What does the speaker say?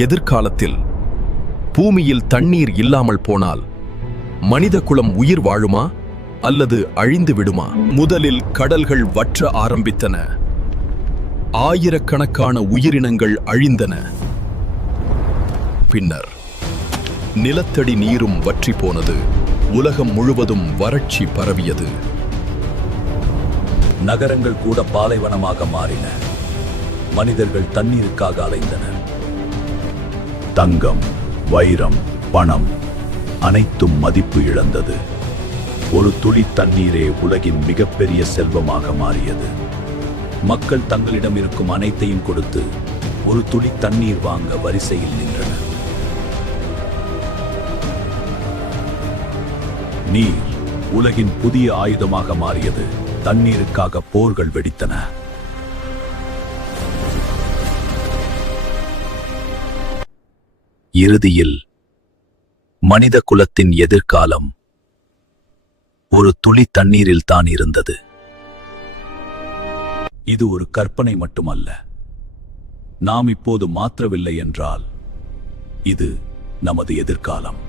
எதிர்காலத்தில் பூமியில் தண்ணீர் இல்லாமல் போனால் மனித குலம் உயிர் வாழுமா அல்லது அழிந்து விடுமா? முதலில் கடல்கள் வற்ற ஆரம்பித்தன. ஆயிரக்கணக்கான உயிரினங்கள் அழிந்தன. பின்னர் நிலத்தடி நீரும் வற்றி போனது. உலகம் முழுவதும் வறட்சி பரவியது. நகரங்கள் கூட பாலைவனமாக மாறின. மனிதர்கள் தண்ணீருக்காக அலைந்தனர். தங்கம், வைரம், பணம் அனைத்தும் மதிப்பு இழந்தது. ஒரு துளி தண்ணீரே உலகின் மிகப்பெரிய செல்வமாக மாறியது. மக்கள் தங்களிடம் இருக்கும் அனைத்தையும் கொடுத்து ஒரு துளி தண்ணீர் வாங்க வரிசையில் நின்றனர். நீர் உலகின் புதிய ஆயுதமாக மாறியது. தண்ணீருக்காக போர்கள் வெடித்தன. இறுதியில் மனித குலத்தின் எதிர்காலம் ஒரு துளி தண்ணீரில் தான் இருந்தது. இது ஒரு கற்பனை மட்டுமல்ல. நாம் இப்போது மாற்றவில்லை என்றால் இது நமது எதிர்காலம்.